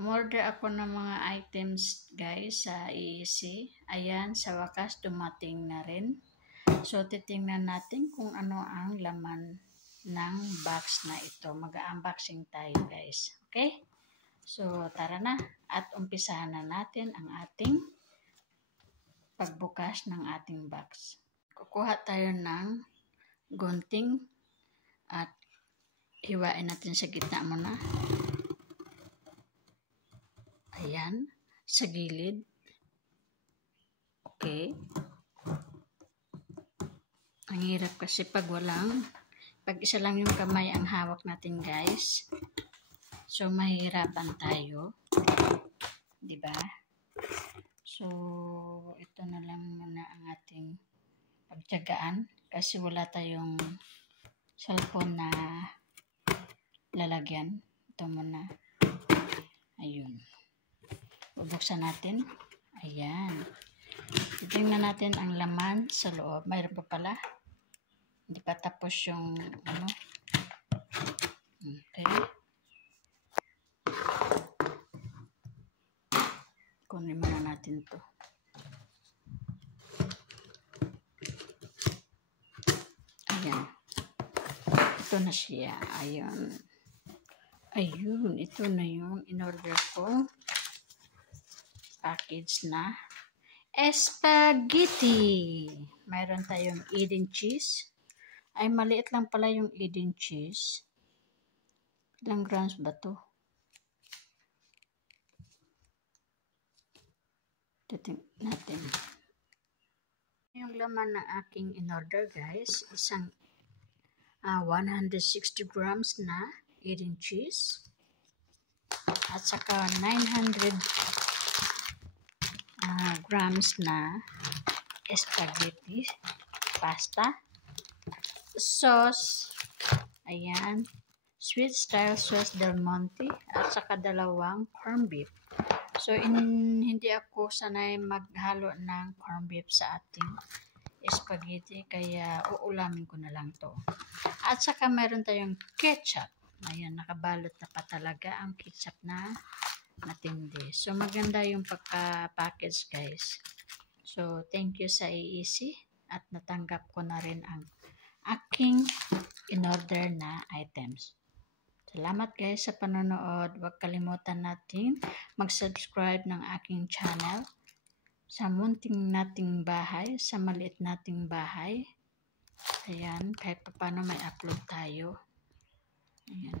Umorder ako ng mga items guys sa EEC. Ayan, sa wakas dumating na rin. So, titingnan natin kung ano ang laman ng box na ito. Mag-unboxing tayo guys. Okay? So, tara na. At umpisahan na natin ang ating pagbukas ng ating box. Kukuha tayo ng gunting at hiwain natin sa gitna muna. Ayan, sa gilid. Okay. Ang hirap kasi pag isa lang yung kamay ang hawak natin guys. So, mahirapan tayo. Diba? So, ito na lang muna ang ating pagtiyagaan kasi wala tayong cellphone na lalagyan. Ito muna. Ayun. Bubuksan natin. Ayan. Titingnan natin ang laman sa loob. Mayroon pa pala. Hindi pa tapos yung ano. Okay. Kunin muna natin to. Ayan. Ito na siya. Ayun. Ayun. Ito na yung in-order ko. Package na spaghetti. Mayroon tayong Eden cheese. Ay, maliit lang pala yung Eden cheese. Ilang grams ba to? Titingnan natin. Yung laman ng aking in-order guys, isang 160 grams na Eden cheese. At saka 900 grams na spaghetti pasta sauce, ayan, sweet style sauce del Monte, at saka 2 corn beef. So, hindi ako sanay maghalo ng corn beef sa ating spaghetti, kaya uulamin ko na lang to. At saka meron tayong ketchup. Ayan, nakabalot na pa talaga ang ketchup na matindi. So, maganda yung pagka-package guys. So, thank you sa EEC at natanggap ko na rin ang aking in-order na items. Salamat guys sa panonood. Huwag kalimutan natin mag-subscribe ng aking channel sa munting nating bahay, sa maliit nating bahay. Ayan, kahit paano may upload tayo. Ayan.